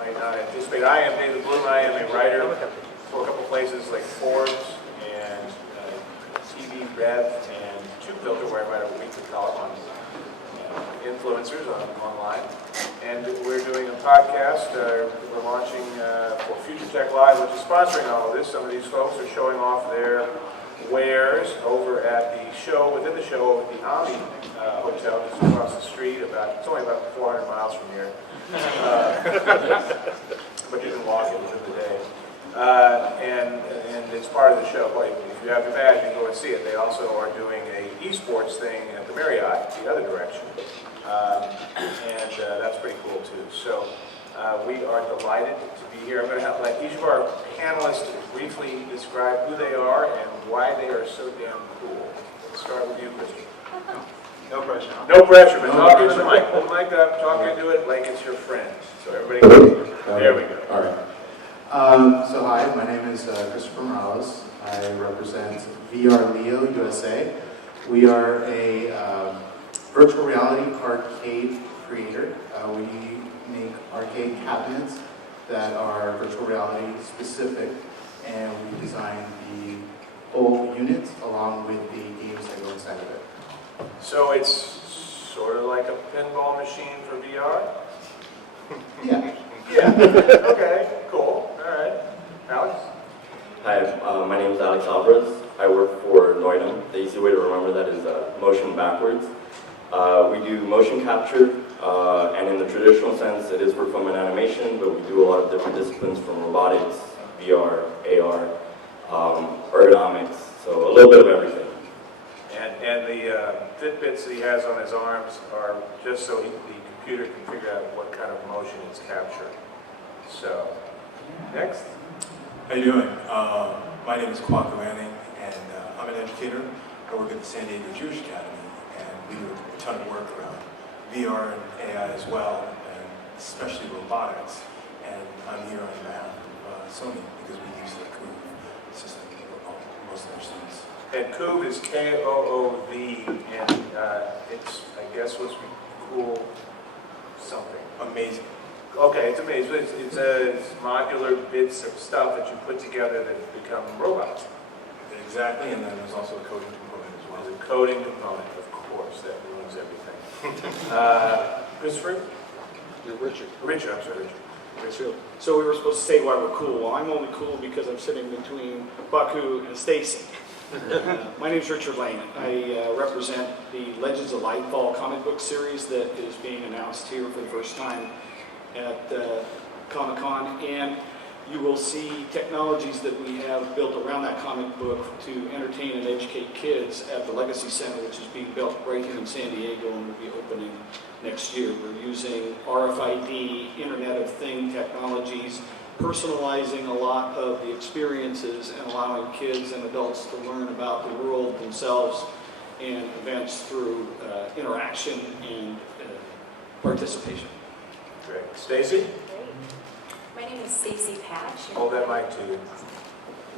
might not anticipate. I am David Bloom. I am a writer for a couple places like Forbes and TV Rev and Tube Filter, where I write a weekly column on influencers online. And we're doing a podcast. We're launching for Future Tech Live, which is sponsoring all of this. Some of these folks are showing off their wares over at the show, within the show, over at the Omni Hotel just across the street. It's only about 400 miles from here. But you can walk it within the day. And it's part of the show. Like, if you have your badge, you can go and see it. They also are doing a esports thing at the Marriott, the other direction. And that's pretty cool too. So we are delighted to be here. I'm going to let each of our panelists briefly describe who they are and why they are so damn cool. Let's start with you, Christian. No pressure. No pressure, but talk into the mic. Hold the mic up, talk into it like it's your friend. So everybody can There we go. All right. So hi, my name is Christopher Morales. I represent VR Leo USA. We are a virtual reality arcade creator. We make arcade cabinets that are virtual reality specific, and we design the whole unit along with the games that go inside of it. So it's sort of like a pinball machine for VR? Yeah. Yeah. Okay, cool. All right. Alex? Hi, my name is Alex Alvarez. I work for Noidum. The easy way to remember that is motion backwards. We do motion capture, and in the traditional sense, it is for film and animation, but we do a lot of different disciplines from robotics, VR, AR, ergonomics, so a little bit of everything. And the Fitbits that he has on his arms are just so the computer can figure out what kind of motion it's capturing. So, next. How you doing? My name is Kwako Lanning, and I'm an educator. I work at the San Diego Jewish Academy, and we do a ton of work around VR and AI as well, and especially robotics. And I'm here on behalf of Sony because we use the COOV system for most of their students. And COOV is K-O-O-V, and it's, I guess, supposed to be cool something. Amazing. Okay, it's amazing. It's modular bits of stuff that you put together that become robots. Exactly, and then there's also a coding component as well. There's a coding component, of course, that ruins everything. Christopher? Richard. Richard, I'm sorry, Richard. So we were supposed to say why we're cool. Well, I'm only cool because I'm sitting between Baku and Stacy. My name is Richard Lane. I represent the Legends of Lightfall comic book series that is being announced here for the first time at Comic-Con, and you will see technologies that we have built around that comic book to entertain and educate kids at the Legacy Center, which is being built right here in San Diego and will be opening next year. We're using RFID, Internet of Things technologies, personalizing a lot of the experiences and allowing kids and adults to learn about the world themselves and events through interaction and participation. Great. Stacy? My name is Stacy Patch. Hold that mic too.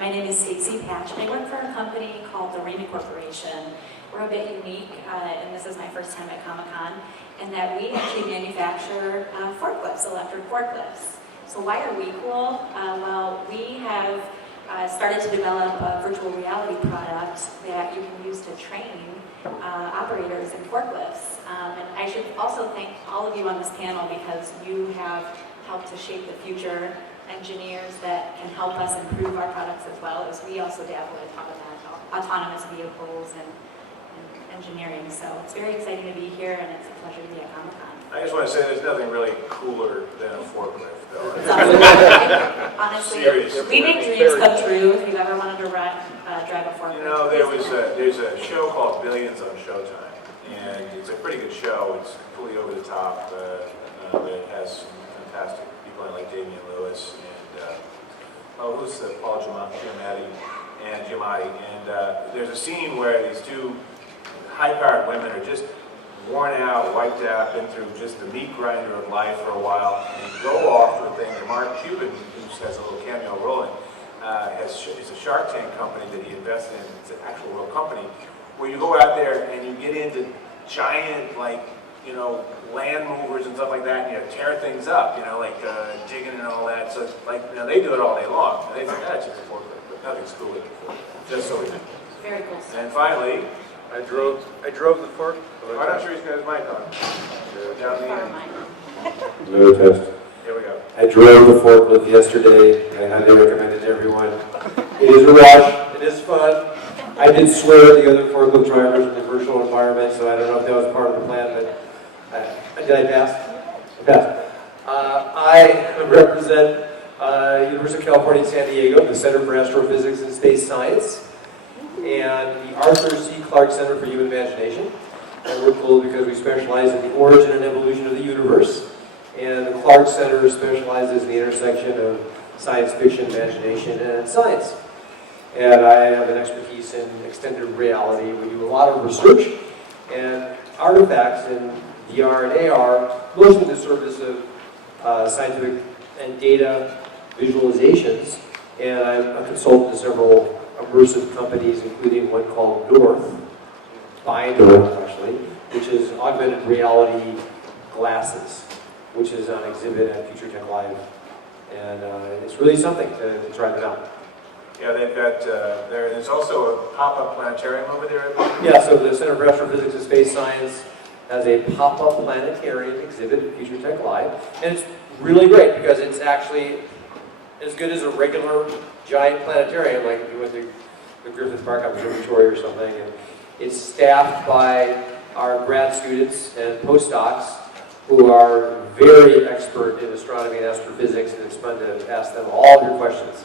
My name is Stacy Patch, and I work for a company called the Raymond Corporation. We're a bit unique, and this is my first time at Comic-Con, in that we actually manufacture forklifts, electric forklifts. So why are we cool? Well, we have started to develop a virtual reality product that you can use to train operators in forklifts. And I should also thank all of you on this panel because you have helped to shape the future engineers that can help us improve our products as well as we also dabble in autonomous vehicles and engineering. So it's very exciting to be here, and it's a pleasure to be at Comic-Con. I just want to say there's nothing really cooler than a forklift, though. Honestly, Seriously. we make dreams come true if you've ever wanted to drive a forklift. You know, there's a show called Billions on Showtime, and it's a pretty good show. It's completely over the top, but it has some fantastic people like Damian Lewis and who's the Paul Giamatti and Giamatti. And there's a scene where these two high-powered women are just worn out, wiped out, been through just the meat grinder of life for a while, and go off to a thing that Mark Cuban, who has a little cameo role in, it's a Shark Tank company that he invested in. It's an actual real company where you go out there and you get into giant, like, you know, land movers and stuff like that, and you tear things up, you know, like digging and all that. So, like, you know, they do it all day long. And they think, that's just a forklift, but nothing's cooler than a forklift. Just so we know. Very cool stuff. And finally, I drove the fork. I'm not sure he's got his mic on. Down the Far end. mine. No test. Here we go. I drove the forklift yesterday. I highly recommend it to everyone. It is a rush. It is fun. I did swear at the other forklift drivers in the virtual environment, so I don't know if that was part of the plan, but did I pass? I passed. I represent University of California, San Diego, the Center for Astrophysics and Space Science, and the Arthur C. Clarke Center for Human Imagination. And we're cool because we specialize in the origin and evolution of the universe. And the Clarke Center specializes in the intersection of science fiction, imagination, and science. And I have an expertise in extended reality. We do a lot of research and artifacts in VR and AR, mostly in the service of scientific and data visualizations. And I'm a consultant to several immersive companies, including one called North, by North actually, which is augmented reality glasses, which is on exhibit at Future Tech Live. And it's really something to try them out. Yeah, they've got, there's also a pop-up planetarium over there, I believe. Yeah, so the Center for Astrophysics and Space Science has a pop-up planetarium exhibit at Future Tech Live. And it's really great because it's actually as good as a regular giant planetarium, like if you went to the Griffith Park Observatory or something. And it's staffed by our grad students and postdocs who are very expert in astronomy and astrophysics, and it's fun to ask them all of your questions.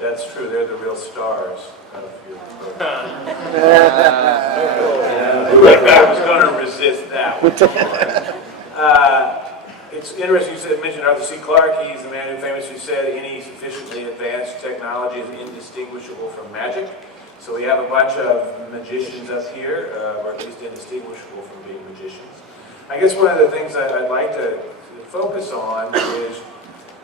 That's true, they're the real stars of your program. I was going to resist that one. It's interesting you mentioned Arthur C. Clarke. He's the man who famously said any sufficiently advanced technology is indistinguishable from magic. So we have a bunch of magicians up here, or at least indistinguishable from being magicians. I guess one of the things I'd like to focus on is,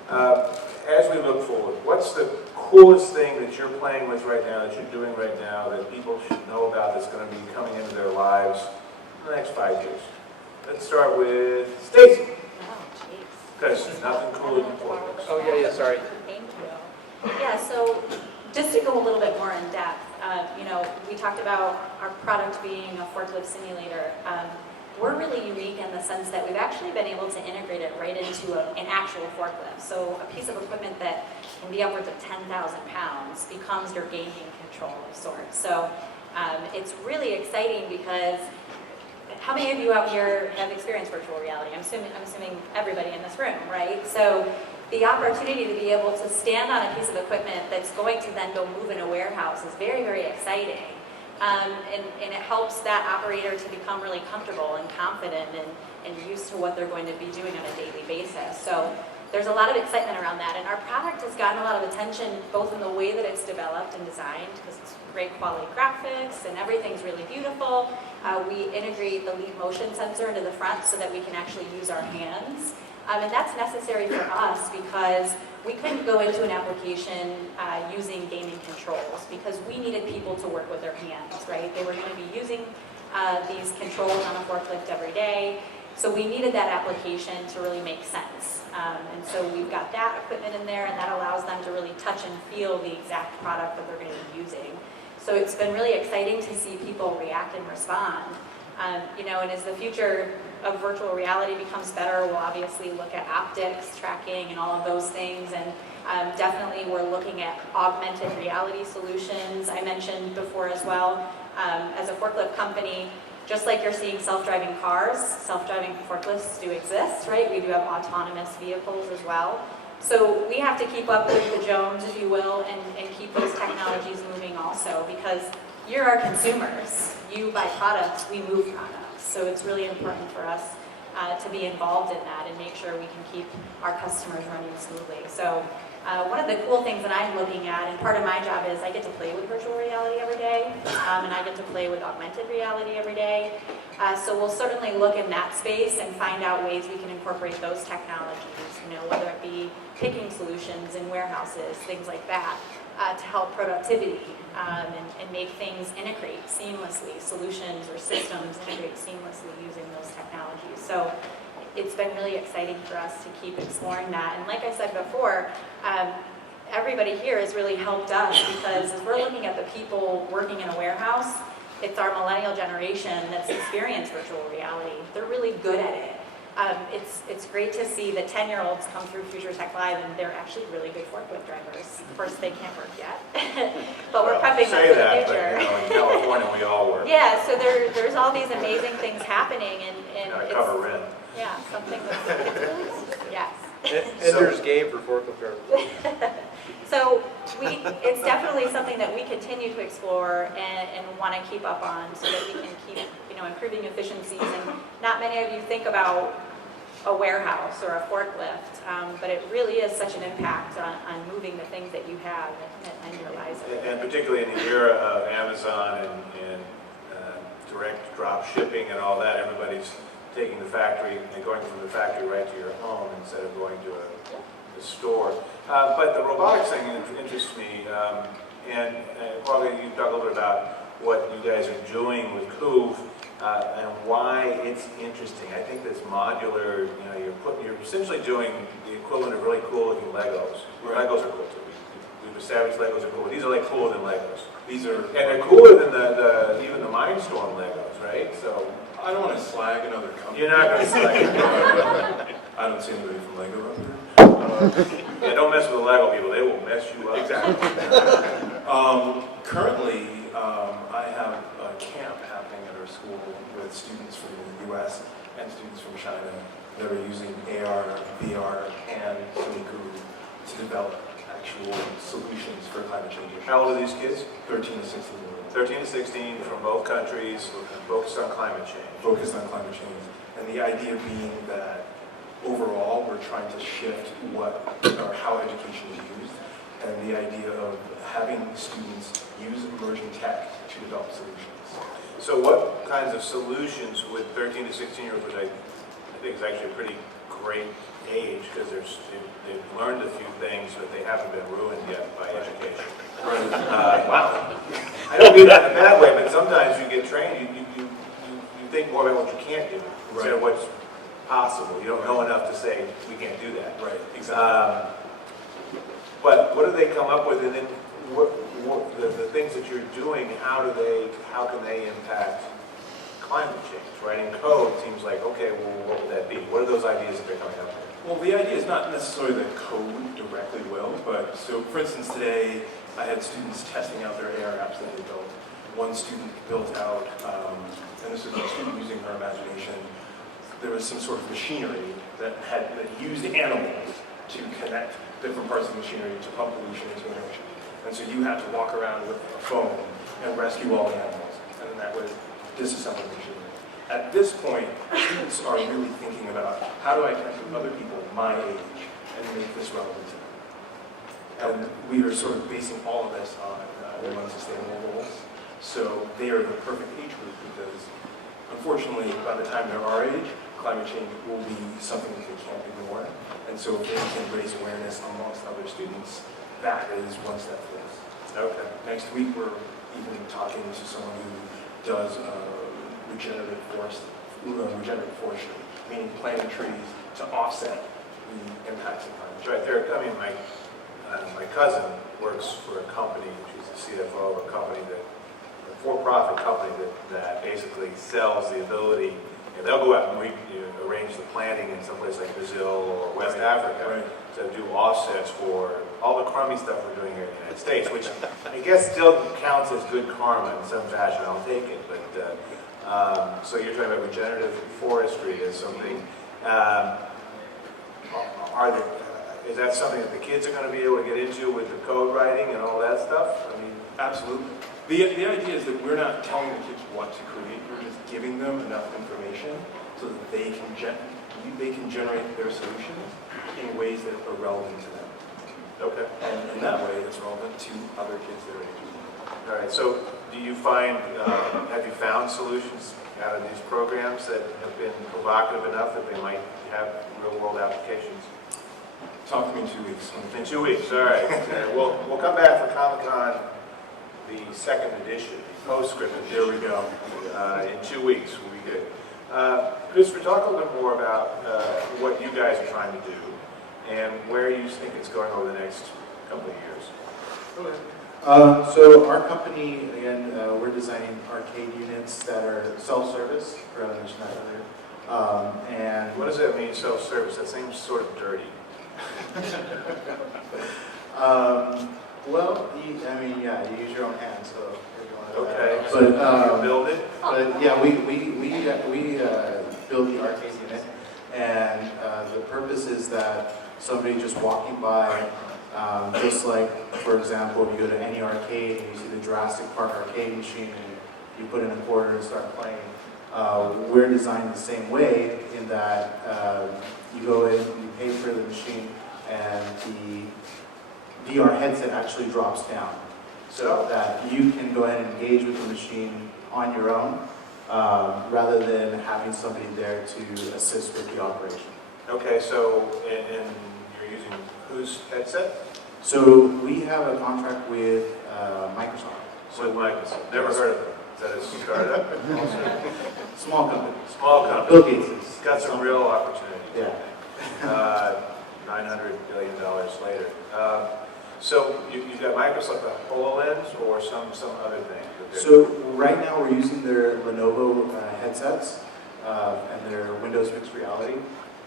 as we look forward, what's the coolest thing that you're playing with right now, that you're doing right now, that people should know about that's going to be coming into their lives in the next 5 years? Let's start with Stacy. Oh, jeez. Because nothing cooler than forklifts. Oh, yeah, sorry. Thank you. Yeah, so just to go a little bit more in depth, you know, we talked about our product being a forklift simulator. We're really unique in the sense that we've actually been able to integrate it right into an actual forklift. So a piece of equipment that can be upwards of 10,000 pounds becomes your gaming control of sorts. So it's really exciting because how many of you out here have experienced virtual reality? I'm assuming everybody in this room, right? So the opportunity to be able to stand on a piece of equipment that's going to then go move in a warehouse is very, very exciting. And it helps that operator to become really comfortable and confident and used to what they're going to be doing on a daily basis. So there's a lot of excitement around that. And our product has gotten a lot of attention both in the way that it's developed and designed, because it's great quality graphics and everything's really beautiful. We integrate the lead motion sensor into the front so that we can actually use our hands. And that's necessary for us because we couldn't go into an application using gaming controls because we needed people to work with their hands, right? They were going to be using these controls on a forklift every day. So we needed that application to really make sense. And so we've got that equipment in there, and that allows them to really touch and feel the exact product that they're going to be using. So it's been really exciting to see people react and respond. You know, and as the future of virtual reality becomes better, we'll obviously look at optics, tracking, and all of those things. And definitely we're looking at augmented reality solutions. I mentioned before as well, as a forklift company, just like you're seeing self-driving cars, self-driving forklifts do exist, right? We do have autonomous vehicles as well. So we have to keep up with the Jones, if you will, and keep those technologies moving also, because you're our consumers. You buy products, we move products. So it's really important for us to be involved in that and make sure we can keep our customers running smoothly. So one of the cool things that I'm looking at, and part of my job is I get to play with virtual reality every day, and I get to play with augmented reality every day. So we'll certainly look in that space and find out ways we can incorporate those technologies, you know, whether it be picking solutions in warehouses, things like that. to help productivity and make things integrate seamlessly, solutions or systems integrate seamlessly using those technologies. So it's been really exciting for us to keep exploring that. And like I said before, everybody here has really helped us, because as we're looking at the people working in a warehouse, it's our millennial generation that's experienced virtual reality. They're really good at it. It's great to see the 10-year-olds come through Future Tech Live, and they're actually really good forklift drivers. Of course, they can't work yet, but we're prepping them for the future. But, in California, we all work. Yeah, so there's all these amazing things happening, and I it's, cover rent. yeah, something that's, yes. Ender's game for forklift drivers. So it's definitely something that we continue to explore and want to keep up on, so that we can keep, improving efficiencies. And not many of you think about a warehouse or a forklift, but it really is such an impact on moving the things that you have and your lives. And particularly in the era of Amazon and direct drop shipping and all that, everybody's taking the factory and going from the factory right to your home instead of going to a store. But the robotics thing interests me, and probably you talk a little bit about what you guys are doing with Coov and why it's interesting. I think this modular, you're essentially doing the equivalent of really cool looking Legos. Legos are cool too. We've established Legos are cool, but these are like cooler than Legos. And they're cooler than even the Mindstorm Legos, right? So I don't want to slag another company. you're not going to select. I don't see anybody from Lego up there. Yeah, don't mess with the Lego people. They will mess you up. Exactly. Currently, I have a camp happening at our school with students from the U.S. and students from China that are using AR, VR, and Coov to develop actual solutions for climate change issues. How old are these kids? 13 to 16 year olds. 13 to 16 from both countries, focused on climate change. Focused on climate change. And the idea being that overall we're trying to shift how education is used, and the idea of having students use emerging tech to develop solutions. So what kinds of solutions would 13 to 16 year olds, which I think is actually a pretty great age, because they've learned a few things, but they haven't been ruined yet by education. Wow. I don't mean that in a bad way, but sometimes you get trained, you think more about what you can't do instead of what's possible. You don't know enough to say, we can't do that. Right, exactly. But what do they come up with, and then the things that you're doing, how can they impact climate change? Writing code seems like, okay, well, what would that be? What are those ideas that they're coming up with? Well, the idea is not necessarily that code directly will, but so for instance today I had students testing out their AR apps that they built. One student built out, and this was a student using her imagination, there was some sort of machinery that used animals to connect different parts of the machinery to pump pollution into an ocean. And so you had to walk around with a phone and rescue all the animals, and then that would disassemble the machinery. At this point, students are really thinking about how do I connect with other people my age and make this relevant to them. And we are sort of basing all of this on the unsustainable goals. So they are the perfect age group, because unfortunately, by the time they're our age, climate change will be something that they can't ignore. And so if they can raise awareness amongst other students, that is one step for us. Okay. Next week, we're even talking to someone who does regenerative forestry, meaning planting trees to offset the impacts of climate change. Right there. I mean, my cousin works for a company. She's the CFO of a company a for-profit company that basically sells the ability. They'll go out and arrange the planting in someplace like Brazil or West Africa to do offsets for all the crummy stuff we're doing here in the United States, which I guess still counts as good karma in some fashion. I'll take it. But so you're talking about regenerative forestry as something. Is that something that the kids are going to be able to get into with the code writing and all that stuff? I mean, absolutely. The idea is that we're not telling the kids what to create. We're just giving them enough information so that they can generate their solutions in ways that are relevant to them. Okay. And in that way, it's relevant to other kids that are age. All right. So, do you find have you found solutions out of these programs that have been provocative enough that they might have real-world applications? Talk to me in 2 weeks. In 2 weeks, all right. We'll come back for Comic-Con, the second edition, the postscript There edition. we go. In 2 weeks will be good. Christopher, talk a little bit more about what you guys are trying to do and where you think it's going over the next couple of years. So our company, again, we're designing arcade units that are self-service. I forgot to mention that earlier. And What does that mean, self-service? That seems sort of dirty. Well, you use your own hands, so if you want to. Okay, But, so you build it? But yeah, we build the arcade unit, and the purpose is that somebody just walking by, just like, for example, if you go to any arcade and you see the Jurassic Park arcade machine and you put in a quarter and start playing, we're designed the same way in that you go in, you pay for the machine, and the VR headset actually drops down so that you can go ahead and engage with the machine on your own rather than having somebody there to assist with the operation. Okay, so, and you're using whose headset? So we have a contract with Microsoft. With Microsoft. Never heard of it. Is that a startup? Small company. Small company. Bill Gates is. It's got some real opportunity. Yeah. $900 billion later. So you've got Microsoft HoloLens or some other thing? So right now we're using their Lenovo headsets and their Windows Mixed Reality.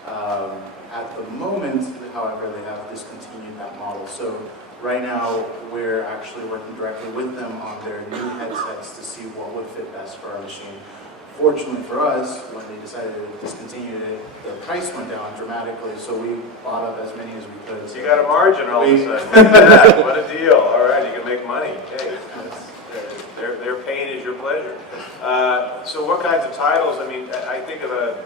At the moment, however, they have discontinued that model. So right now we're actually working directly with them on their new headsets to see what would fit best for our machine. Fortunately for us, when they decided to discontinue it, the price went down dramatically, so we bought up as many as we could. So you got a margin all of a sudden. Look at that. What a deal. All right, you can make money. Hey, their pain is your pleasure. So what kinds of titles? I mean, I think of a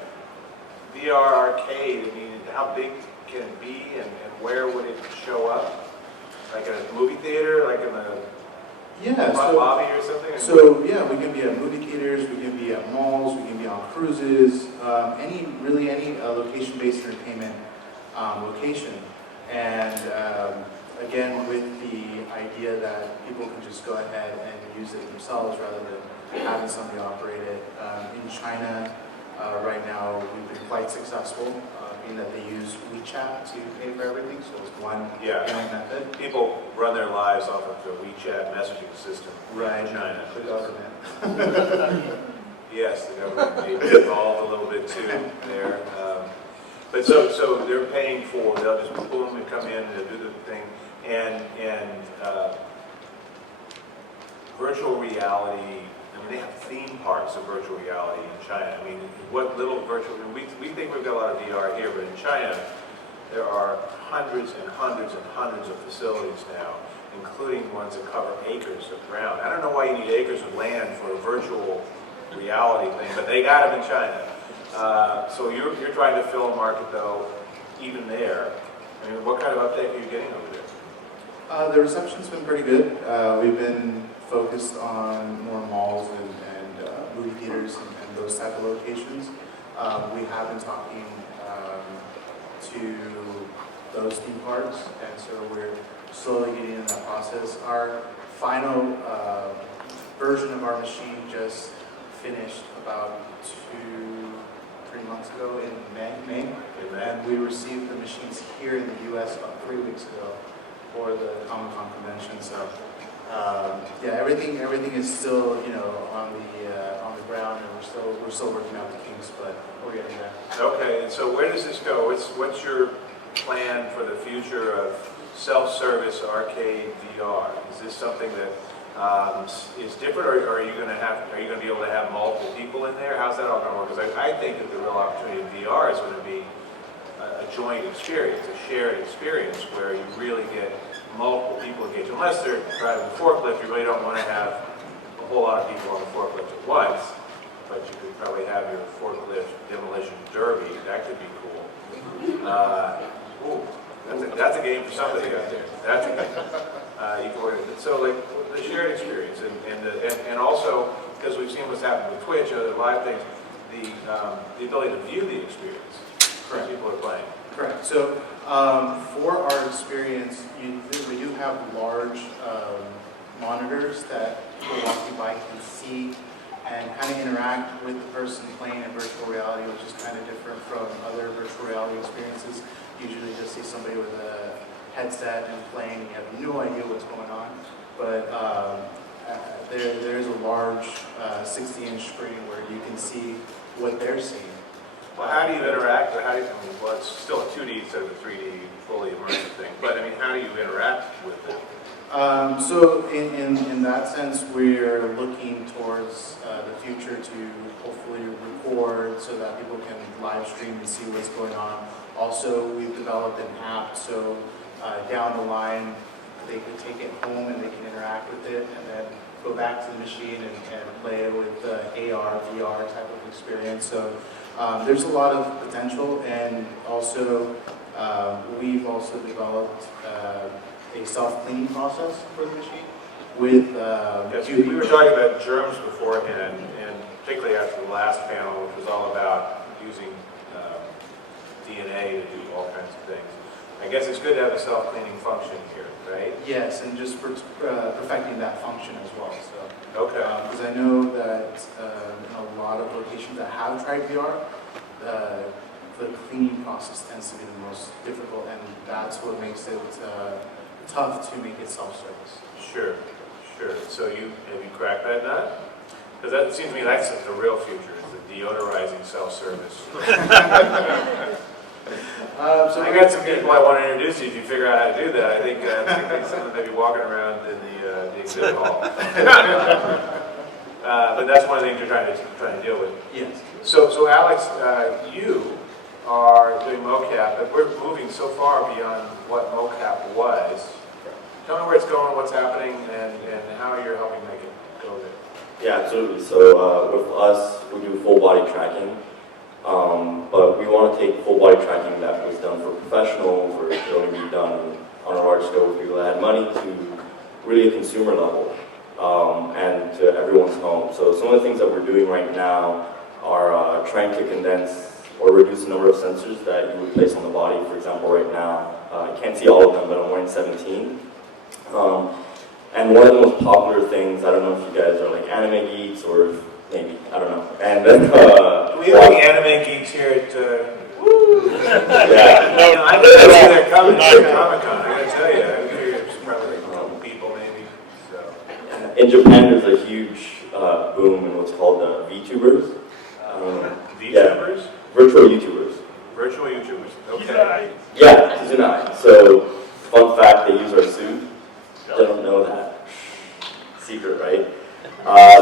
VR arcade. I mean, how big can it be and where would it show up? Like in a movie theater, like in a lobby or something? So yeah, we can be at movie theaters, we can be at malls, we can be on cruises, any location-based entertainment location. And again, with the idea that people can just go ahead and use it themselves rather than having somebody operate it. In China, right now, we've been quite successful, being that they use WeChat to pay for everything, so it's one payment method. People run their lives off of the WeChat messaging system in China. The government. Yes, the government may be involved a little bit too there. But so they're paying for, they'll just boom and come in and they'll do the thing. And virtual reality, I mean, they have theme parks of virtual reality in China. I mean, what little virtual, we think we've got a lot of VR here, but in China, there are hundreds and hundreds and hundreds of facilities now, including ones that cover acres of ground. I don't know why you need acres of land for a virtual reality thing, but they got them in China. So you're trying to fill a market, though, even there. I mean, what kind of uptake are you getting over there? The reception's been pretty good. We've been focused on more malls and movie theaters and those type of locations. We have been talking to those theme parks, and so we're slowly getting in that process. Our final version of our machine just finished about 2-3 months ago in May. And we received the machines here in the U.S. about 3 weeks ago for the Comic-Con convention. So yeah, everything is still on the ground, and we're still working out the kinks, but we're getting there. Okay, and so where does this go? What's your plan for the future of self-service arcade VR? Is this something that is different, or are you going to be able to have multiple people in there? How's that all going to work? Because I think that the real opportunity in VR is going to be a joint experience, a shared experience where you really get multiple people engaged. Unless they're driving a forklift, you really don't want to have a whole lot of people on the forklift at once, but you could probably have your forklift demolition derby. That could be cool. That's a game for somebody out there. That's a game. You can work it. So like the shared experience, and also because we've seen what's happened with Twitch and other live things, the ability to view the experience. Correct. People are playing. Correct. So for our experience, we do have large monitors that people walking by can see and kind of interact with the person playing in virtual reality, which is kind of different from other virtual reality experiences. Usually you just see somebody with a headset and playing, and you have no idea what's going on. But there's a large 60-inch screen where you can see what they're seeing. Well, how do you interact, or how do you, I mean, well, it's still a 2D instead of a 3D fully immersive thing, but I mean, how do you interact with it? So in that sense, we're looking towards the future to hopefully record so that people can live stream and see what's going on. Also, we've developed an app, so down the line, they can take it home and they can interact with it, and then go back to the machine and play it with AR, VR type of experience. So there's a lot of potential, and also we've also developed a self-cleaning process for the machine with Yes, we were talking about germs beforehand, and particularly after the last panel, which was all about using DNA to do all kinds of things. I guess it's good to have a self-cleaning function here, right? yes, and just perfecting that function as well. So Okay. because I know that in a lot of locations that have tried VR, the cleaning process tends to be the most difficult, and that's what makes it tough to make it self-service. Sure, sure. So have you cracked that nut? Because that seems to me that's the real future, is the deodorizing self-service. So I got some people I want to introduce you if you figure out how to do that. I think some of them may be walking around in the exhibit hall. But that's one of the things you're trying to deal with. yes. So Alex, you are doing mocap, but we're moving so far beyond what mocap was. Tell me where it's going, what's happening, and how you're helping make it go there. Yeah, absolutely. So with us, we do full body tracking, but we want to take full body tracking that was done for professionals or could only be done on a large scale with people that had money to really a consumer level and to everyone's home. So some of the things that we're doing right now are trying to condense or reduce the number of sensors that you would place on the body. For example, right now, I can't see all of them, but I'm wearing 17. And one of the most popular things, I don't know if you guys are like anime geeks or if maybe, I don't know. And then, Do we have any anime geeks here at yeah. I didn't see they're coming to Comic-Con, I gotta tell you. I figured it's probably like a couple people maybe. So. In Japan, there's a huge boom in what's called VTubers. VTubers? Yeah, virtual YouTubers. Virtual YouTubers, okay. Yeah, Tsunai. So, fun fact, they use our suit. They don't know that. Secret, right?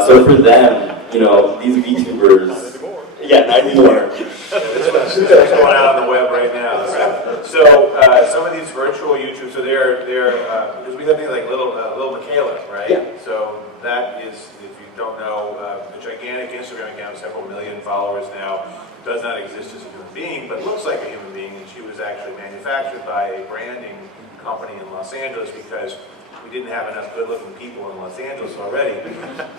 So for them, you know, these VTubers, yeah, 94. This one's going out on the web right now. So some of these virtual YouTubers, so they're because we have things like little Michaela, right? Yeah. So that is, if you don't know, a gigantic Instagram account, several million followers now, does not exist as a human being, but looks like a human being, and she was actually manufactured by a branding company in Los Angeles because we didn't have enough good-looking people in Los Angeles already,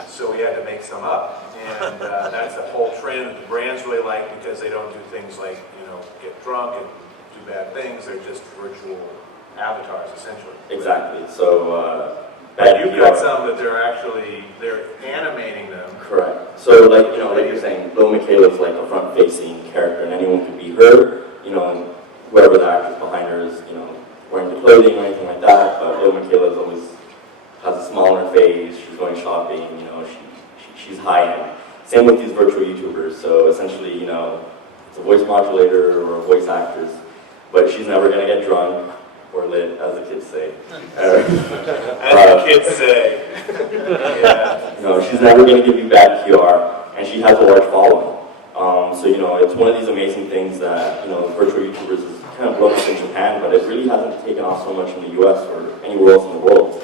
so we had to make some up. And that's the whole trend that the brands really like because they don't do things like, you know, get drunk and do bad things. They're just virtual avatars, essentially. Exactly. So, You've got some that they're animating them. Correct. So, like, you know, like you're saying, Lil Michaela's like a front-facing character, and anyone could be her, you know, and whoever the actress behind her is, you know, wearing the clothing or anything like that, but Lil Michaela's always has a smile on her face, she's going shopping, you know, she's high-end. Same with these virtual YouTubers, so essentially, you know, it's a voice modulator or a voice actress, but she's never going to get drunk or lit, as the kids say. As the kids say. Yeah. No, she's never going to give you bad PR, and she has a large following. So, you know, it's one of these amazing things that, you know, virtual YouTubers is kind of blown up in Japan, but it really hasn't taken off so much in the US or anywhere else in the world.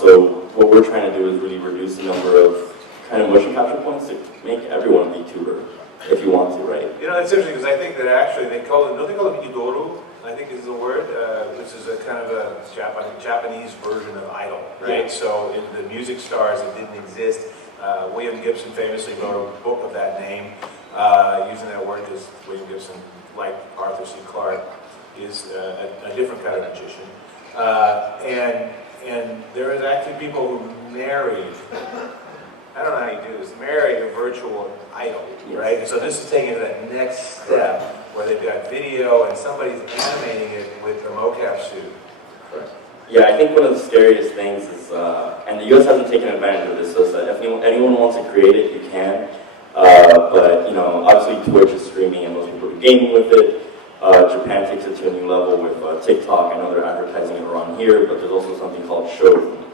So what we're trying to do is really reduce the number of kind of motion capture points to make everyone a VTuber, if you want to, right? You know, it's interesting because I think that actually they call it, don't they call it Idoru? I think is the word, which is a kind of a Japanese version of Idol, right? Yeah. So in the music stars, it didn't exist. William Gibson famously wrote a book of that name, using that word because William Gibson liked Arthur Arthur C. Clarke, is a different kind of magician. And there is actually people who marry, I don't know how you do this, marry a virtual idol, right? And so this is taking it to that next step where they've got video and somebody's animating it with a mocap suit. Correct. Yeah, I think one of the scariest things is, and the US hasn't taken advantage of this, so that if anyone wants to create it, you can. But, you know, obviously Twitch is streaming and most people are gaming with it. Japan takes it to a new level with TikTok. I know they're advertising it around here, but there's also something called showroom.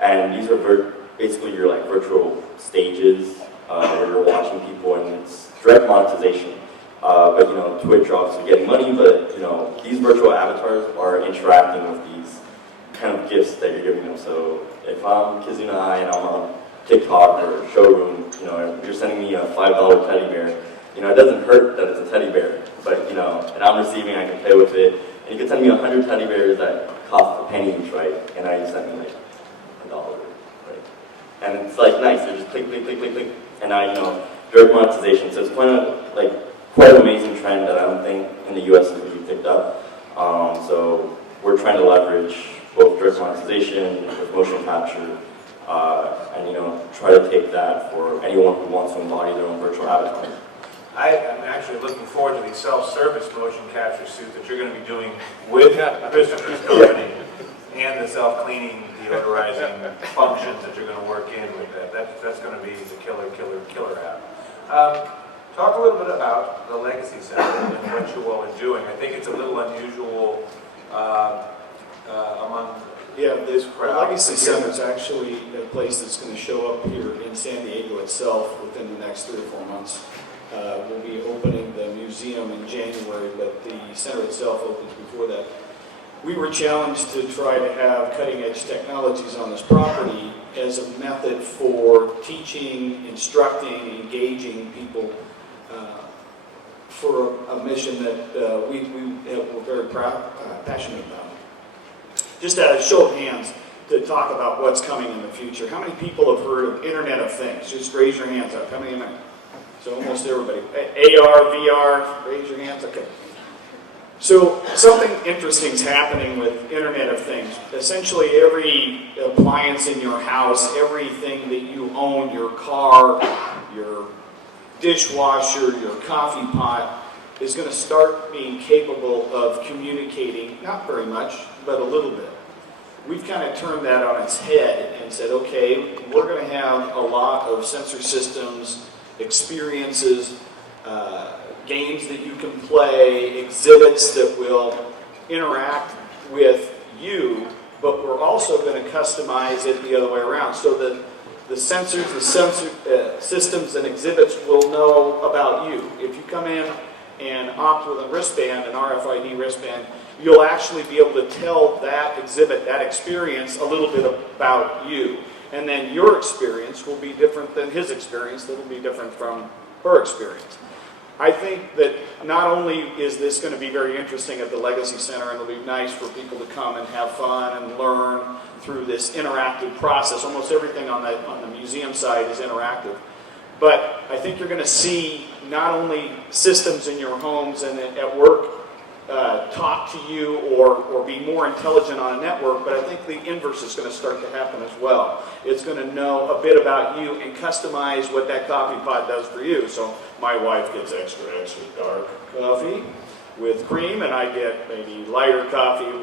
And these are basically your like virtual stages where you're watching people, and it's direct monetization. But you know, Twitch are obviously getting money, but you know, these virtual avatars are interacting with these kind of gifts that you're giving them. So if I'm Kizuna and I'm on TikTok or showroom, you know, you're sending me a $5 teddy bear. You know, it doesn't hurt that it's a teddy bear, but you know, and I'm receiving, I can play with it. And you can send me 100 teddy bears that cost a penny each, right? And I just sent me like $1, right? And it's like nice, you just click, click, click, click, click, and now, you know, direct monetization. So it's quite an amazing trend that I don't think in the US is really picked up. So we're trying to leverage both direct monetization with motion capture, and you know, try to take that for anyone who wants to embody their own virtual avatar. I am actually looking forward to the self-service motion capture suit that you're going to be doing with Christopher's company and the self-cleaning, deodorizing functions that you're going to work in with that. That's going to be the killer app. Talk a little bit about the Legacy Center and what you all are doing. I think it's a little unusual among this crowd. The Legacy Center is actually a place that's going to show up here in San Diego itself within the next 3 or 4 months. We'll be opening the museum in January, but the center itself opens before that. We were challenged to try to have cutting-edge technologies on this property as a method for teaching, instructing, engaging people for a mission that we're very passionate about. Just at a show of hands to talk about what's coming in the future. How many people have heard of Internet of Things? Just raise your hands up. How many? So almost everybody. AR, VR, raise your hands. Okay. So something interesting is happening with Internet of Things. Essentially every appliance in your house, everything that you own, your car, your dishwasher, your coffee pot, is going to start being capable of communicating, not very much, but a little bit. We've kind of turned that on its head and said, okay, we're going to have a lot of sensor systems, experiences, games that you can play, exhibits that will interact with you, but we're also going to customize it the other way around so that the sensors, systems and exhibits will know about you. If you come in and opt with a wristband, an RFID wristband, you'll actually be able to tell that exhibit, that experience, a little bit about you. And then your experience will be different than his experience, that will be different from her experience. I think that not only is this going to be very interesting at the Legacy Center, and it'll be nice for people to come and have fun and learn through this interactive process. Almost everything on the museum side is interactive. But I think you're going to see not only systems in your homes and at work talk to you or be more intelligent on a network, but I think the inverse is going to start to happen as well. It's going to know a bit about you and customize what that coffee pot does for you. So my wife gets extra dark coffee with cream, and I get maybe lighter coffee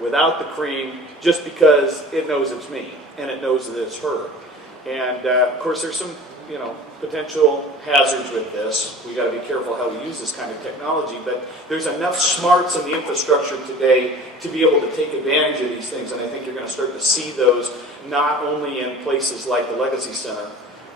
without the cream, just because it knows it's me and it knows that it's her. And of course, there's some potential hazards with this. We got to be careful how we use this kind of technology, but there's enough smarts in the infrastructure today to be able to take advantage of these things, and I think you're going to start to see those not only in places like the Legacy Center,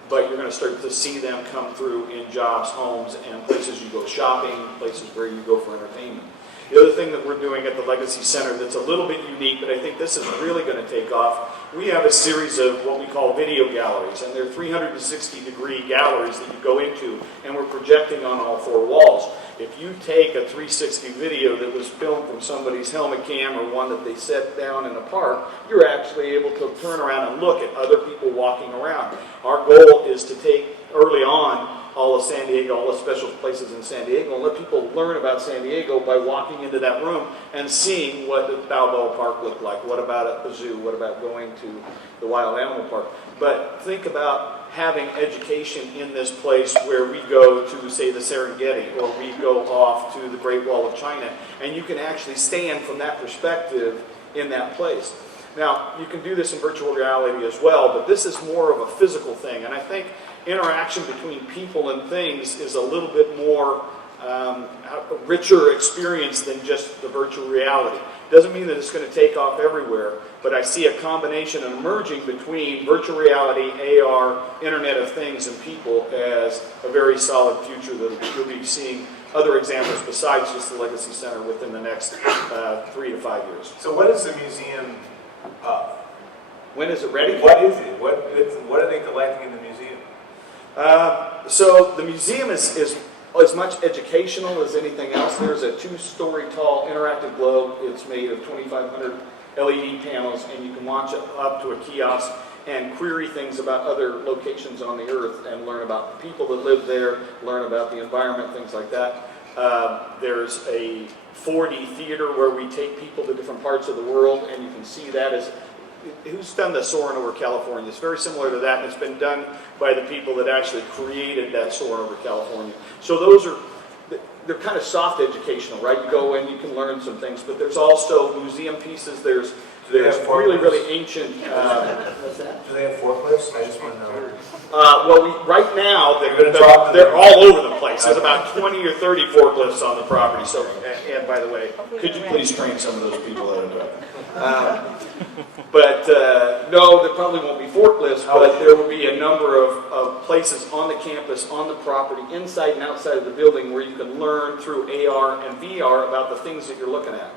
but you're going to start to see them come through in jobs, homes, and places you go shopping, places where you go for entertainment. The other thing that we're doing at the Legacy Center that's a little bit unique, but I think this is really going to take off, we have a series of what we call video galleries, and they're 360-degree galleries that you go into, and we're projecting on all 4 walls. If you take a 360 video that was filmed from somebody's helmet cam or one that they set down in a park, you're actually able to turn around and look at other people walking around. Our goal is to take, early on, all of San Diego, all the special places in San Diego, and let people learn about San Diego by walking into that room and seeing what the Balboa Park looked like. What about at the zoo? What about going to the Wild Animal Park? But think about having education in this place where we go to, say, the Serengeti, or we go off to the Great Wall of China, and you can actually stand from that perspective in that place. Now, you can do this in virtual reality as well, but this is more of a physical thing, and I think interaction between people and things is a little bit more a richer experience than just the virtual reality. Doesn't mean that it's going to take off everywhere, but I see a combination emerging between virtual reality, AR, Internet of Things, and people as a very solid future that you'll be seeing other examples besides just the Legacy Center within the next 3 to 5 years. So what is the museum of? When is it ready? What is it? What are they collecting in the museum? So the museum is as much educational as anything else. There's a 2-story tall interactive globe. It's made of 2,500 LED panels, and you can launch it up to a kiosk and query things about other locations on the earth and learn about the people that live there, learn about the environment, things like that. There's a 4D theater where we take people to different parts of the world, and you can see that as who's done the soaring over California? It's very similar to that, and it's been done by the people that actually created that soaring over California. So those are, they're kind of soft educational, right? You go in, you can learn some things, but there's also museum pieces. There's really ancient. What's that? Do they have forklifts? I just want to know. Well, right now they're all over the place. There's about 20 or 30 forklifts on the property. So, and by the way, could you please train some of those people that are doing it? But no, there probably won't be forklifts, but there will be a number of places on the campus, on the property, inside and outside of the building where you can learn through AR and VR about the things that you're looking at.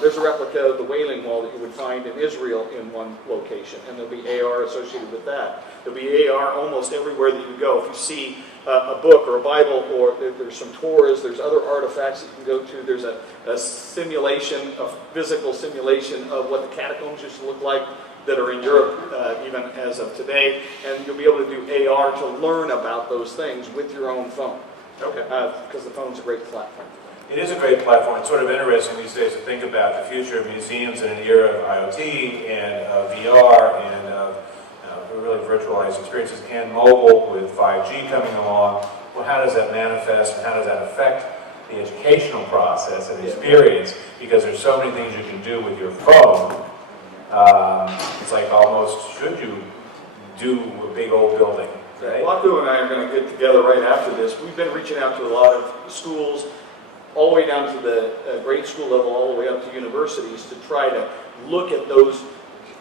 There's a replica of the Wailing Wall that you would find in Israel in one location, and there'll be AR associated with that. There'll be AR almost everywhere that you go. If you see a book or a Bible, or there's some Torahs, there's other artifacts that you can go to. There's a simulation, a physical simulation of what the catacombs used to look like that are in Europe, even as of today, and you'll be able to do AR to learn about those things with your own phone. Okay. Because the phone's a great platform. It is a great platform. It's sort of interesting these days to think about the future of museums in an era of IoT and VR and really virtualized experiences and mobile with 5G coming along. Well, how does that manifest and how does that affect the educational process and experience? Because there's so many things you can do with your phone. It's like almost, should you do a big old building? Right? Waku and I are going to get together right after this. We've been reaching out to a lot of schools, all the way down to the grade school level, all the way up to universities, to try to look at those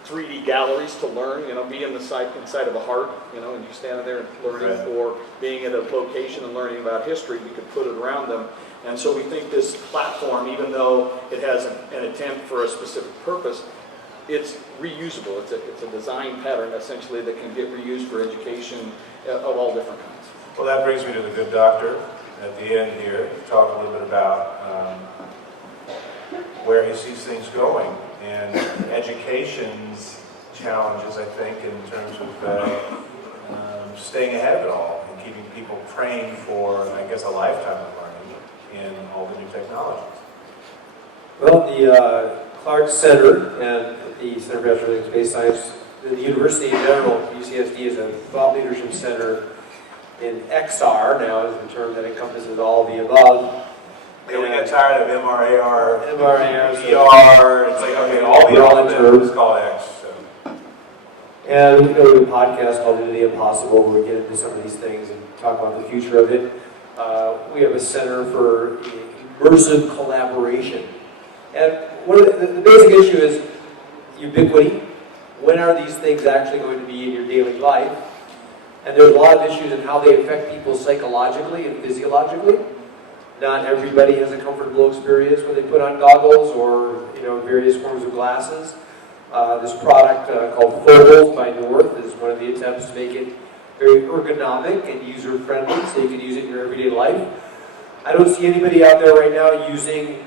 3D galleries to learn, be inside of a heart, and you standing there and learning, right. Or being at a location and learning about history, we could put it around them. And so we think this platform, even though it has an intent for a specific purpose, it's reusable. It's a design pattern, essentially, that can get reused for education of all different kinds. Well, that brings me to the good doctor at the end here, to talk a little bit about where he sees things going and education's challenges, I think, in terms of staying ahead of it all and keeping people trained for, I guess, a lifetime of learning in all the new technologies. Well, the Clark Center and the Center for Astronautics and Space Science, the university in general, UCSD, is a thought leadership center in XR, now is the term that encompasses all the above. And we got tired of MRAR, MRAR, VR, it's like, okay, all the other is called X. So. And we do a podcast called Into the Impossible, where we get into some of these things and talk about the future of it. We have a center for immersive collaboration. And one of the basic issue is ubiquity. When are these things actually going to be in your daily life? And there's a lot of issues in how they affect people psychologically and physiologically. Not everybody has a comfortable experience when they put on goggles or various forms of glasses. This product called Fold by North is one of the attempts to make it very ergonomic and user-friendly so you can use it in your everyday life. I don't see anybody out there right now using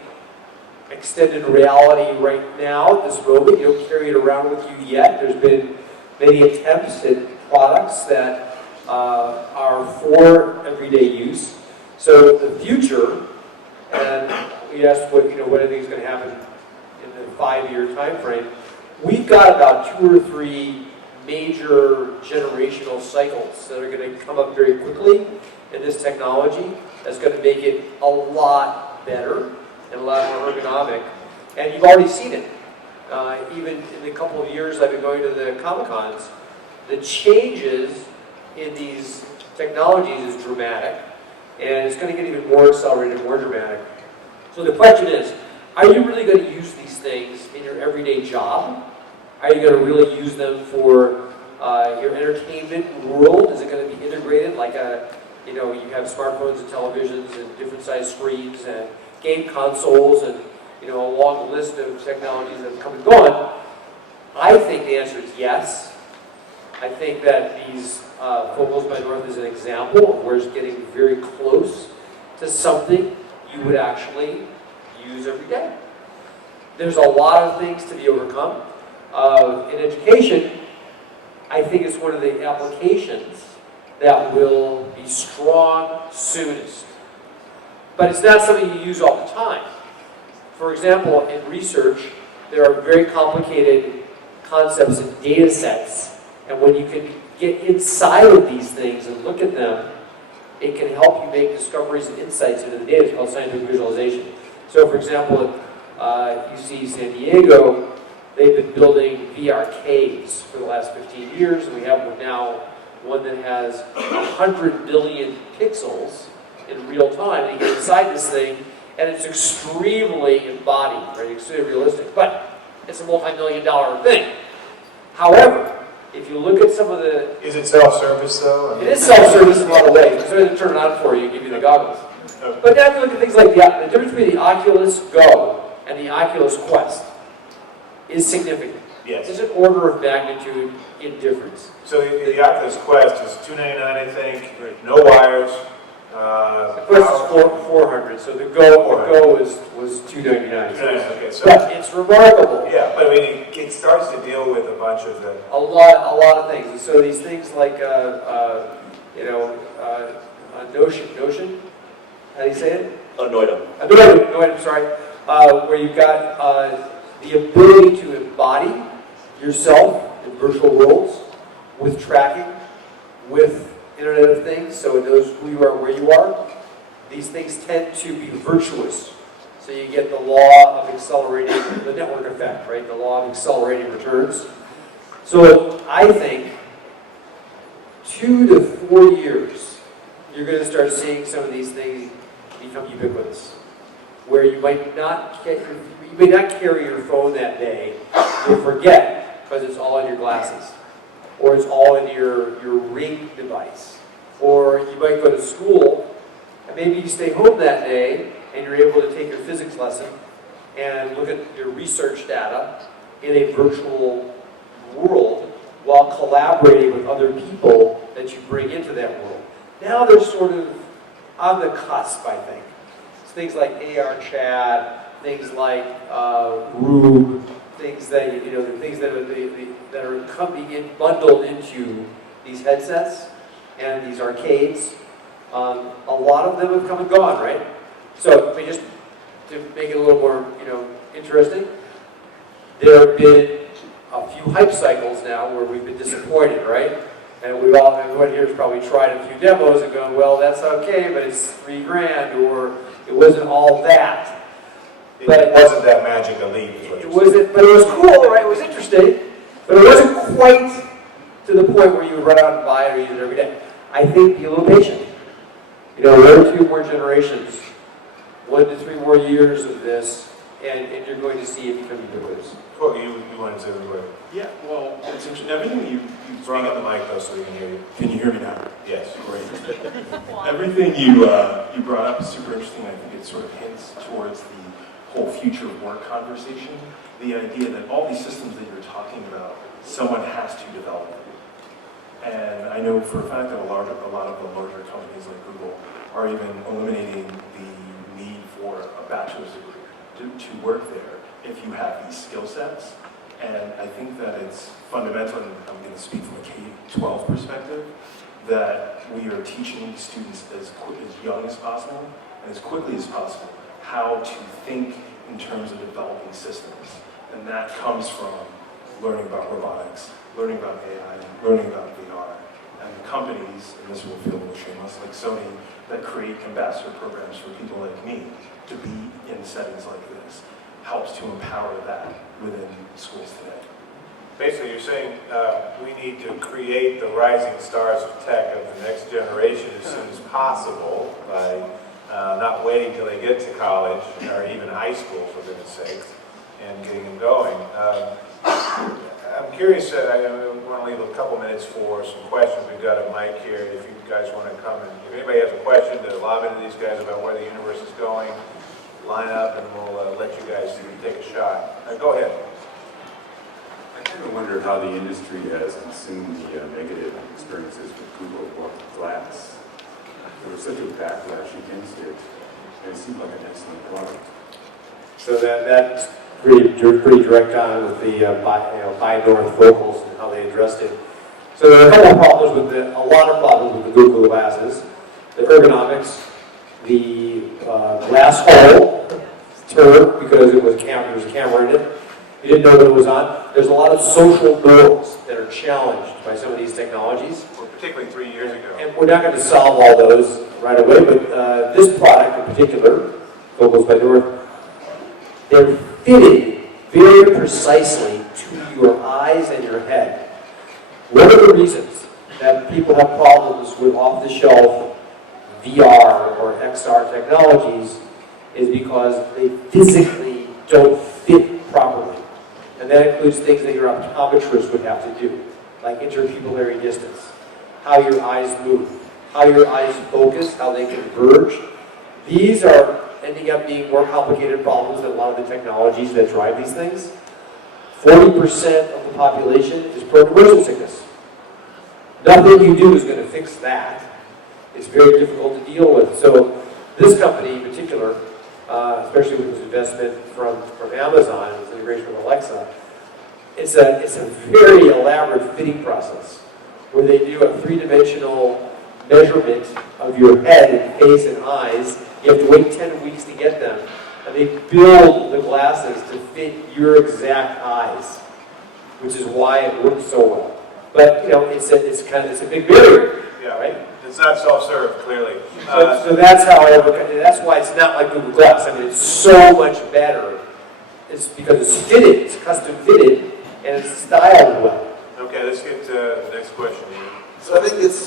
extended reality right now at this moment. You don't carry it around with you yet. There's been many attempts at products that are for everyday use. So the future, and we asked what I think is going to happen in the 5-year time frame. We've got about 2 or 3 major generational cycles that are going to come up very quickly in this technology. That's going to make it a lot better and a lot more ergonomic. And you've already seen it. Even in the couple of years I've been going to the Comic-Cons, the changes in these technologies is dramatic, and it's going to get even more accelerated, more dramatic. So the question is, are you really going to use these things in your everyday job? Are you going to really use them for your entertainment world? Is it going to be integrated like you have smartphones and televisions and different size screens and game consoles and a long list of technologies that have come and gone? I think the answer is yes. I think that these Focals by North is an example of where it's getting very close to something you would actually use every day. There's a lot of things to be overcome. In education, I think it's one of the applications that will be strong soonest. But it's not something you use all the time. For example, in research, there are very complicated concepts and data sets, and when you can get inside of these things and look at them, it can help you make discoveries and insights into the data. It's called scientific visualization. So for example, at UC San Diego, they've been building VR caves for the last 15 years, and we have now one that has 100 billion pixels in real time. And you get inside this thing, and it's extremely embodied, right? Extremely realistic, but it's a multi-million-dollar thing. However, if you look at some of the... Is it self-service, though? It is self-service in a lot of ways. It's going to turn it on for you and give you the goggles. But now if you look at things like the difference between the Oculus Go and the Oculus Quest is significant. Yes. It's an order of magnitude in difference. So the Oculus Quest is $299, I think, no wires. The Quest is $400, so the Go was $299. Okay, so But it's remarkable. yeah, but I mean, it starts to deal with a bunch of the A lot of things. And so these things like Notion. How do you say it? Noidum. Sorry. Where you've got the ability to embody yourself in virtual worlds with tracking, with Internet of Things, so it knows who you are, where you are. These things tend to be virtuous. So you get the law of accelerating, the network effect, right? The law of accelerating returns. So I think 2 to 4 years, you're going to start seeing some of these things become ubiquitous, where you might not carry your phone that day. You'll forget because it's all in your glasses, or it's all in your Ring device, or you might go to school and maybe you stay home that day and you're able to take your physics lesson and look at your research data in a virtual world while collaborating with other people that you bring into that world. Now they're sort of on the cusp, I think. It's things like AR chat, things like Room, things that the things that are coming in bundled into these headsets and these arcades. A lot of them have come and gone, right? So, I mean, just to make it a little more, interesting, there have been a few hype cycles now where we've been disappointed, right? And everyone here has probably tried a few demos and gone, well, that's okay, but it's $3,000, or it wasn't all that. But it wasn't that magic a leap. It wasn't, but it was cool, right? It was interesting, but it wasn't quite to the point where you would run out and buy it or use it every day. I think be a little patient. 1 or 2 more generations, 1 to 3 more years of this, and you're going to see it become ubiquitous. Well, you wanted to say the word. Yeah, well, it's interesting. Everything you Bring up the mic, though, so we can hear you. Can you hear me now? Yes. Great. Everything you brought up is super interesting. I think it sort of hints towards the whole future of work conversation. The idea that all these systems that you're talking about, someone has to develop them. And I know for a fact that a lot of the larger companies like Google are even eliminating the need for a bachelor's degree to work there if you have these skill sets. And I think that it's fundamental, and I'm going to speak from a K-12 perspective, that we are teaching students as young as possible and as quickly as possible how to think in terms of developing systems. And that comes from learning about robotics, learning about AI, learning about VR. And companies, and this will feel a little shameless, like Sony, that create ambassador programs for people like me to be in settings like this, helps to empower that within schools today. Basically, you're saying we need to create the rising stars of tech of the next generation as soon as possible by not waiting till they get to college or even high school, for goodness sakes, and getting them going. I'm curious, I want to leave a couple minutes for some questions. We've got a mic here. If you guys want to come and if anybody has a question to lob into these guys about where the universe is going, line up and we'll let you guys take a shot. Go ahead. I kind of wonder how the industry has consumed the negative experiences with Google Glass. There was such a backlash against it, and it seemed like an excellent product. So that's pretty direct on with the binaural and how they addressed it. So there are a couple of problems with a lot of problems with the Google glasses. The ergonomics, the glass hole term because there was a camera in it. You didn't know what it was on. There's a lot of social norms that are challenged by some of these technologies. Well, particularly 3 years ago. And we're not going to solve all those right away, but this product in particular, Vocals by North, they're fitted very precisely to your eyes and your head. One of the reasons that people have problems with off-the-shelf VR or XR technologies is because they physically don't fit properly. And that includes things that your optometrist would have to do, like interpupillary distance, how your eyes move, how your eyes focus, how they converge. These are ending up being more complicated problems than a lot of the technologies that drive these things. 40% of the population is prone to motion sickness. Nothing you do is going to fix that. It's very difficult to deal with. So this company in particular, especially with this investment from Amazon, its integration with Alexa, it's a very elaborate fitting process where they do a three-dimensional measurement of your head and face and eyes. You have to wait 10 weeks to get them. And they build the glasses to fit your exact eyes, which is why it works so well. But it's a big barrier, Yeah, right? It's not self-serve, clearly. So that's how that's why it's not like Google Glass. I mean, it's so much better. It's because it's fitted, it's custom fitted, and it's styled well. Okay, let's get to the next question. So I think this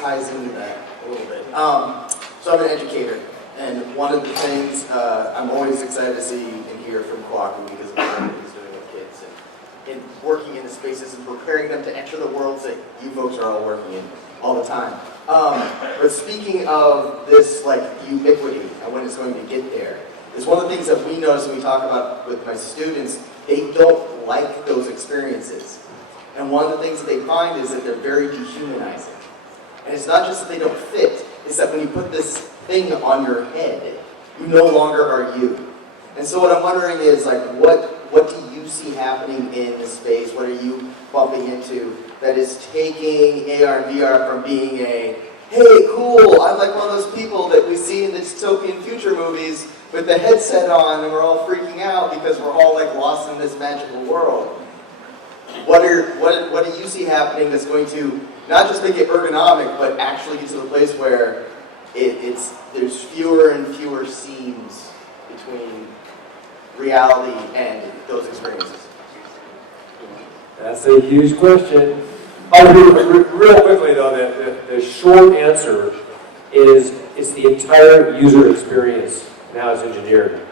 ties into that a little bit. So I'm an educator, and one of the things I'm always excited to see and hear from Kwaku because of the work he's doing with kids and working in the spaces and preparing them to enter the worlds that you folks are all working in all the time. But speaking of this ubiquity and when it's going to get there, is one of the things that we notice when we talk about with my students, they don't like those experiences. And one of the things that they find is that they're very dehumanizing. And it's not just that they don't fit, it's that when you put this thing on your head, you no longer are you. And so what I'm wondering is, what do you see happening in this space? What are you bumping into that is taking AR and VR from being a, hey, cool, I'm like one of those people that we see in the dystopian future movies with the headset on and we're all freaking out because we're all lost in this magical world. What do you see happening that's going to not just make it ergonomic, but actually get to the place where there's fewer and fewer seams between reality and those experiences? That's a huge question. Real quickly though, the short answer is it's the entire user experience now is engineered.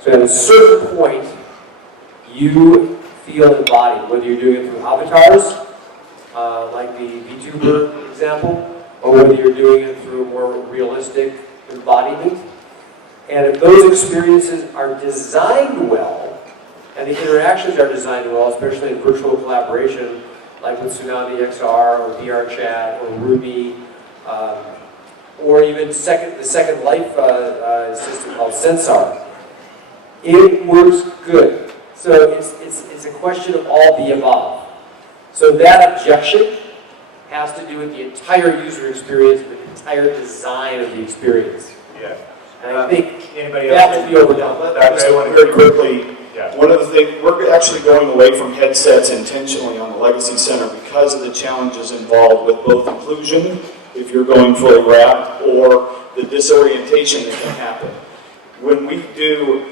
So at a certain point, you feel embodied, whether you're doing it through avatars, like the VTuber example, or whether you're doing it through a more realistic embodiment. And if those experiences are designed well, and the interactions are designed well, especially in virtual collaboration, like with Tsunami XR or VR Chat or Ruby, or even the Second Life system called Sensar, it works good. So it's a question of all the above. So that objection has to do with the entire user experience, the entire design of the experience. Yeah. And I think Anybody that else? will be overdone. Very quickly, Yeah. one of the things, we're actually going away from headsets intentionally on the Legacy Center because of the challenges involved with both inclusion, if you're going fully wrapped, or the disorientation that can happen. When we do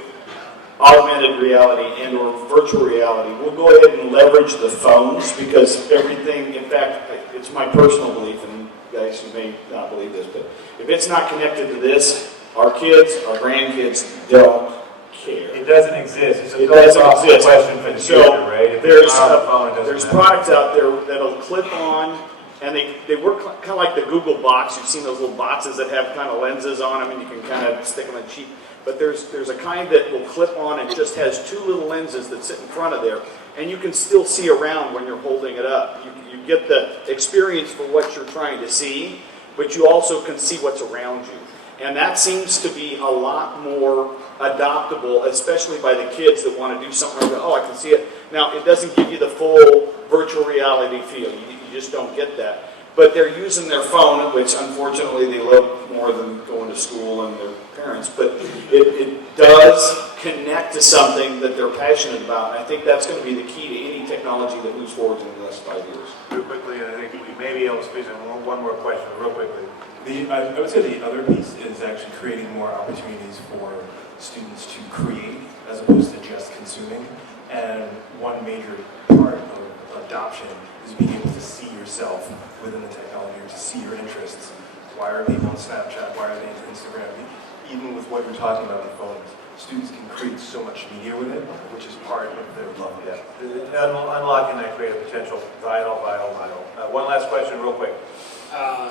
augmented reality and or virtual reality, we'll go ahead and leverage the phones because everything, in fact, it's my personal belief, and guys, you may not believe this, but if it's not connected to this, our kids, our grandkids don't care. It doesn't exist. It's a It doesn't philosophical exist. question for the So, future, right? If There's, it's not on the phone, it doesn't there's matter. products out there that'll clip on, and they work kind of like the Google box. You've seen those little boxes that have kind of lenses on them, and you can kind of stick them in cheap. But there's a kind that will clip on and just has two little lenses that sit in front of there, and you can still see around when you're holding it up. You get the experience for what you're trying to see, but you also can see what's around you. And that seems to be a lot more adoptable, especially by the kids that want to do something like, oh, I can see it. Now, it doesn't give you the full virtual reality feel. You just don't get that. But they're using their phone, which unfortunately they love more than going to school and their parents. But it does connect to something that they're passionate about. And I think that's going to be the key to any technology that moves forward in the next 5 years. Real quickly, and I think we may be able to squeeze in one more question real quickly. I would say the other piece is actually creating more opportunities for students to create as opposed to just consuming. And one major part of adoption is being able to see yourself within the technology or to see your interests. Why are people on Snapchat? Why are they into Instagram? Even with what you're talking about with phones, students can create so much media with it, which is part of their love of it. Unlocking that creative potential, vital. One last question real quick.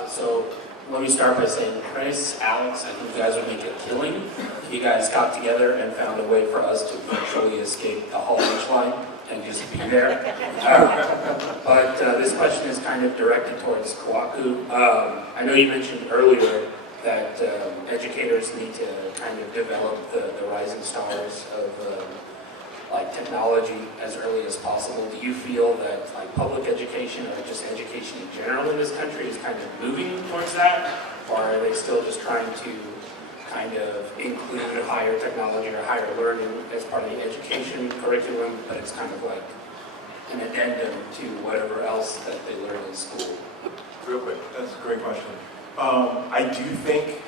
So let me start by saying, Chris, Alex, I think you guys would make a killing if you guys got together and found a way for us to virtually escape the Hall H line and just be there. But this question is kind of directed towards Kawaku. I know you mentioned earlier that educators need to kind of develop the rising stars of like technology as early as possible. Do you feel that like public education or just education in general in this country is kind of moving towards that? Or are they still just trying to kind of include higher technology or higher learning as part of the education curriculum, but it's kind of like an addendum to whatever else that they learn in school? Real quick. That's a great question. I do think,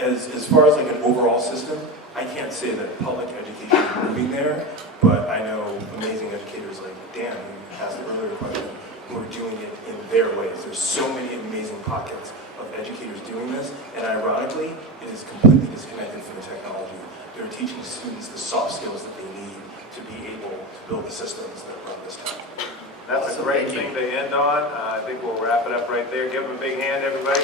as far as like an overall system, I can't say that public education is moving there, but I know amazing educators like Dan, who asked the earlier question, who are doing it in their ways. There's so many amazing pockets of educators doing this, and ironically, it is completely disconnected from the technology. They're teaching students the soft skills that they need to be able to build the systems that run this tech. That's a great thing to end on. I think we'll wrap it up right there. Give them a big hand, everybody.